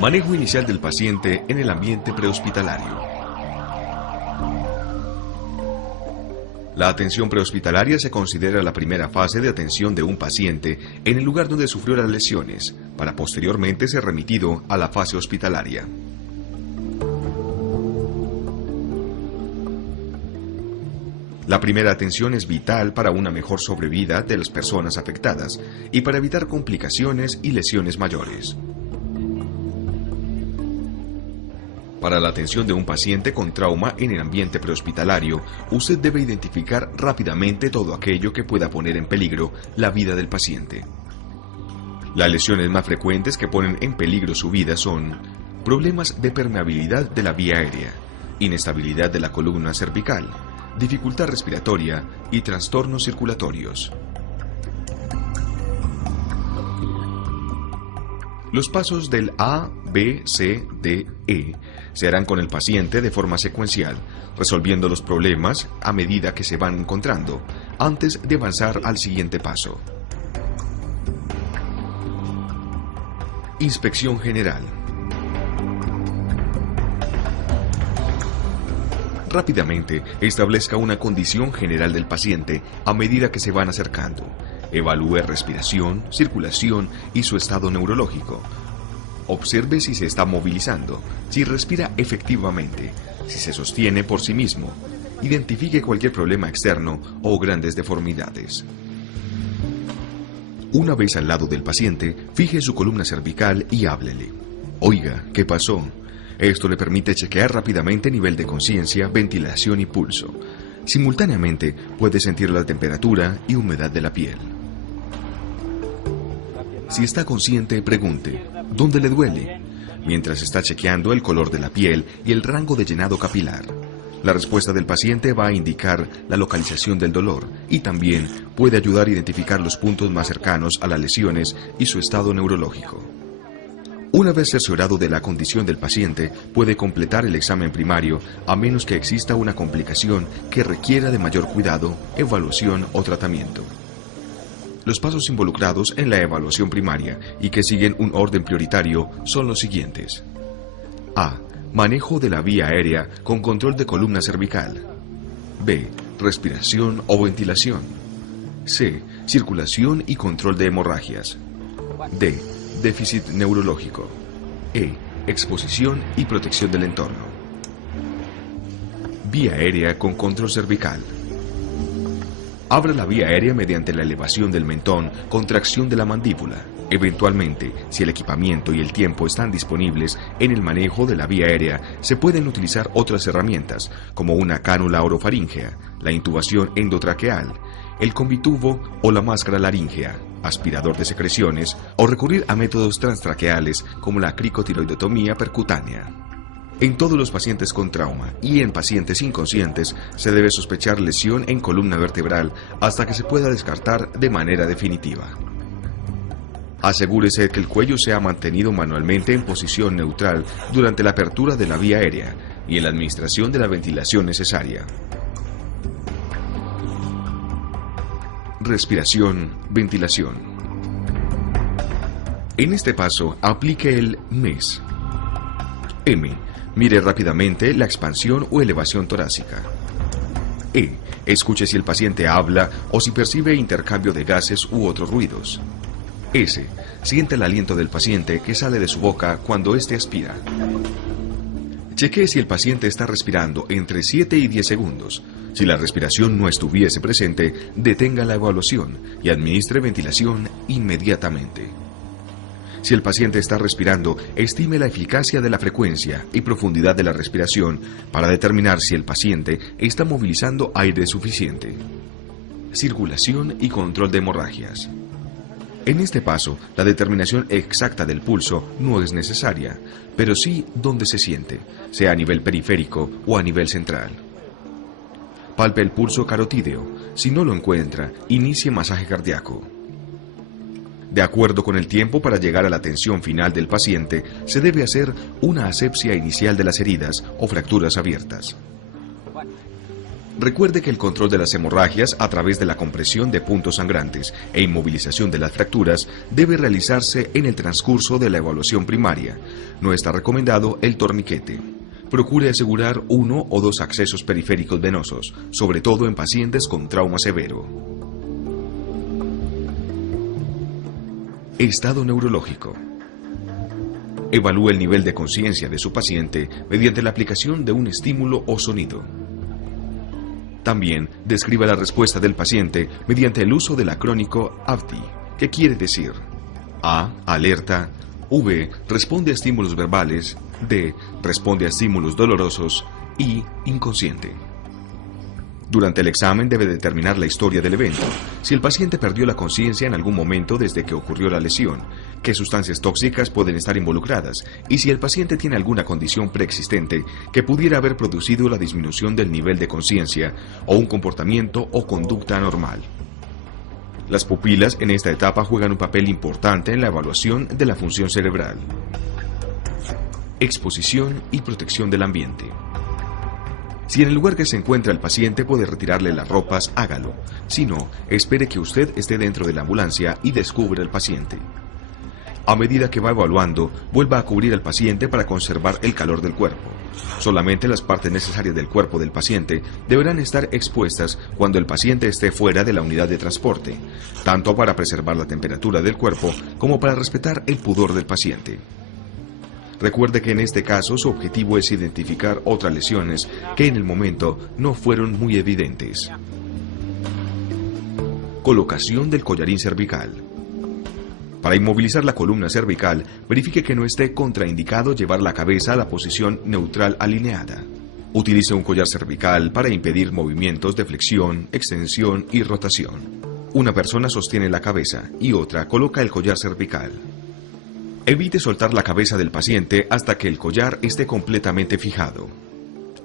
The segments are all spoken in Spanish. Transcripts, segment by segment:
Manejo inicial del paciente en el ambiente prehospitalario. La atención prehospitalaria se considera la primera fase de atención de un paciente en el lugar donde sufrió las lesiones, para posteriormente ser remitido a la fase hospitalaria. La primera atención es vital para una mejor sobrevida de las personas afectadas y para evitar complicaciones y lesiones mayores. Para la atención de un paciente con trauma en el ambiente prehospitalario, usted debe identificar rápidamente todo aquello que pueda poner en peligro la vida del paciente. Las lesiones más frecuentes que ponen en peligro su vida son problemas de permeabilidad de la vía aérea, inestabilidad de la columna cervical, dificultad respiratoria y trastornos circulatorios. Los pasos del A, B, C, D, E se harán con el paciente de forma secuencial, resolviendo los problemas a medida que se van encontrando, antes de avanzar al siguiente paso. Inspección general. Rápidamente establezca una condición general del paciente a medida que se van acercando. Evalúe respiración, circulación y su estado neurológico. Observe si se está movilizando, si respira efectivamente, si se sostiene por sí mismo. Identifique cualquier problema externo o grandes deformidades. Una vez al lado del paciente, fije su columna cervical y háblele. Oiga, ¿qué pasó? Esto le permite chequear rápidamente nivel de conciencia, ventilación y pulso. Simultáneamente puede sentir la temperatura y humedad de la piel. Si está consciente, pregunte, ¿dónde le duele? Mientras está chequeando el color de la piel y el rango de llenado capilar. La respuesta del paciente va a indicar la localización del dolor y también puede ayudar a identificar los puntos más cercanos a las lesiones y su estado neurológico. Una vez cerciorado de la condición del paciente, puede completar el examen primario a menos que exista una complicación que requiera de mayor cuidado, evaluación o tratamiento. Los pasos involucrados en la evaluación primaria y que siguen un orden prioritario son los siguientes. A. Manejo de la vía aérea con control de columna cervical. B. Respiración o ventilación. C. Circulación y control de hemorragias. D. Déficit neurológico. E. Exposición y protección del entorno. Vía aérea con control cervical. Abra la vía aérea mediante la elevación del mentón, contracción de la mandíbula. Eventualmente, si el equipamiento y el tiempo están disponibles en el manejo de la vía aérea, se pueden utilizar otras herramientas, como una cánula orofaríngea, la intubación endotraqueal, el combitubo o la máscara laríngea, aspirador de secreciones, o recurrir a métodos transtraqueales como la cricotiroidotomía percutánea. En todos los pacientes con trauma y en pacientes inconscientes se debe sospechar lesión en columna vertebral hasta que se pueda descartar de manera definitiva. Asegúrese que el cuello sea mantenido manualmente en posición neutral durante la apertura de la vía aérea y en la administración de la ventilación necesaria. Respiración, ventilación. En este paso, aplique el MES. M. Mire rápidamente la expansión o elevación torácica. E. Escuche si el paciente habla o si percibe intercambio de gases u otros ruidos. S. Siente el aliento del paciente que sale de su boca cuando éste aspira. Chequee si el paciente está respirando entre 7 y 10 segundos. Si la respiración no estuviese presente, detenga la evaluación y administre ventilación inmediatamente. Si el paciente está respirando, estime la eficacia de la frecuencia y profundidad de la respiración para determinar si el paciente está movilizando aire suficiente. Circulación y control de hemorragias. En este paso, la determinación exacta del pulso no es necesaria, pero sí dónde se siente, sea a nivel periférico o a nivel central. Palpe el pulso carotídeo. Si no lo encuentra, inicie masaje cardíaco. De acuerdo con el tiempo para llegar a la atención final del paciente, se debe hacer una asepsia inicial de las heridas o fracturas abiertas. Recuerde que el control de las hemorragias a través de la compresión de puntos sangrantes e inmovilización de las fracturas debe realizarse en el transcurso de la evaluación primaria. No está recomendado el torniquete. Procure asegurar 1 o 2 accesos periféricos venosos, sobre todo en pacientes con trauma severo. Estado neurológico. Evalúe el nivel de conciencia de su paciente mediante la aplicación de un estímulo o sonido. También describa la respuesta del paciente mediante el uso del acrónico AVDI, que quiere decir A, alerta, V, responde a estímulos verbales, D, responde a estímulos dolorosos y inconsciente. Durante el examen debe determinar la historia del evento, si el paciente perdió la conciencia en algún momento desde que ocurrió la lesión, qué sustancias tóxicas pueden estar involucradas y si el paciente tiene alguna condición preexistente que pudiera haber producido la disminución del nivel de conciencia o un comportamiento o conducta anormal. Las pupilas en esta etapa juegan un papel importante en la evaluación de la función cerebral. Exposición y protección del ambiente. Si en el lugar que se encuentra el paciente puede retirarle las ropas, hágalo. Si no, espere que usted esté dentro de la ambulancia y descubra al paciente. A medida que va evaluando, vuelva a cubrir al paciente para conservar el calor del cuerpo. Solamente las partes necesarias del cuerpo del paciente deberán estar expuestas cuando el paciente esté fuera de la unidad de transporte, tanto para preservar la temperatura del cuerpo como para respetar el pudor del paciente. Recuerde que en este caso su objetivo es identificar otras lesiones que en el momento no fueron muy evidentes. Colocación del collarín cervical. Para inmovilizar la columna cervical, verifique que no esté contraindicado llevar la cabeza a la posición neutral alineada. Utilice un collar cervical para impedir movimientos de flexión, extensión y rotación. Una persona sostiene la cabeza y otra coloca el collar cervical. Evite soltar la cabeza del paciente hasta que el collar esté completamente fijado.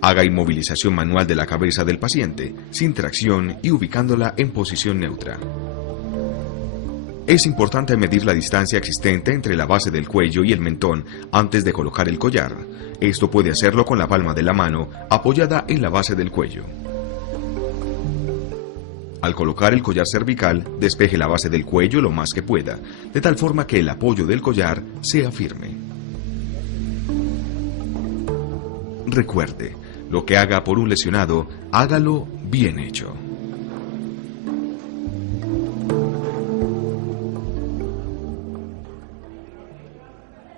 Haga inmovilización manual de la cabeza del paciente, sin tracción y ubicándola en posición neutra. Es importante medir la distancia existente entre la base del cuello y el mentón antes de colocar el collar. Esto puede hacerlo con la palma de la mano apoyada en la base del cuello. Al colocar el collar cervical, despeje la base del cuello lo más que pueda, de tal forma que el apoyo del collar sea firme. Recuerde, lo que haga por un lesionado, hágalo bien hecho.